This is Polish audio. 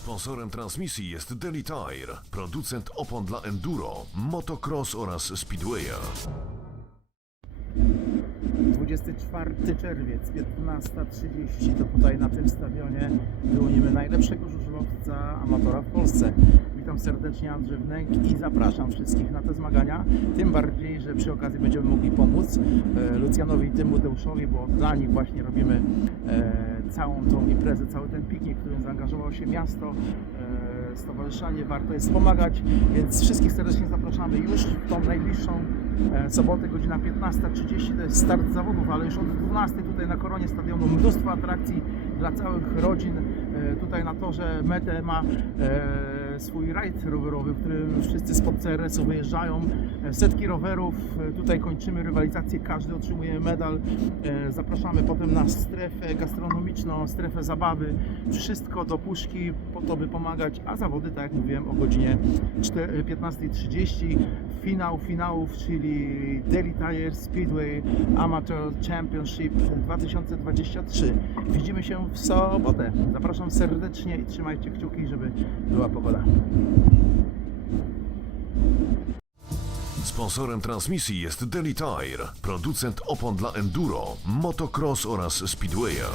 Sponsorem transmisji jest Daily Tire, producent opon dla enduro, motocross oraz speedwaya. 24 czerwiec, 15.30 to tutaj na tym stadionie wyłonimy najlepszego żużlowca amatora w Polsce. Witam serdecznie Andrzej Wnęk i zapraszam wszystkich na te zmagania. Tym bardziej, że przy okazji będziemy mogli pomóc e, Lucjanowi i Tymoteuszowi, bo dla nich właśnie robimy e, całą tą imprezę, cały ten piknik, w którym zaangażowało się miasto, e, stowarzyszenie. Warto jest pomagać, więc wszystkich serdecznie zapraszamy już w tą najbliższą sobotę, godzina 15.30 to jest start zawodów, ale już od 12.00 tutaj na koronie stadionu mnóstwo atrakcji dla całych rodzin. Tutaj na torze metę ma swój rajd rowerowy, w którym wszyscy spod CRS-u wyjeżdżają. E, Setki rowerów, E, tutaj kończymy rywalizację, każdy otrzymuje medal. E, Zapraszamy potem na strefę gastronomiczną, strefę zabawy. Wszystko do puszki po to, by pomagać, a zawody, tak jak mówiłem, o godzinie 4 15.30. Finał finałów, czyli Daily Tire Speedway Amateur Championship 2023. Widzimy się w sobotę. Zapraszam serdecznie i trzymajcie kciuki, żeby była pogoda. Sponsorem transmisji jest Daily Tire, producent opon dla enduro, motocross oraz speedwaya.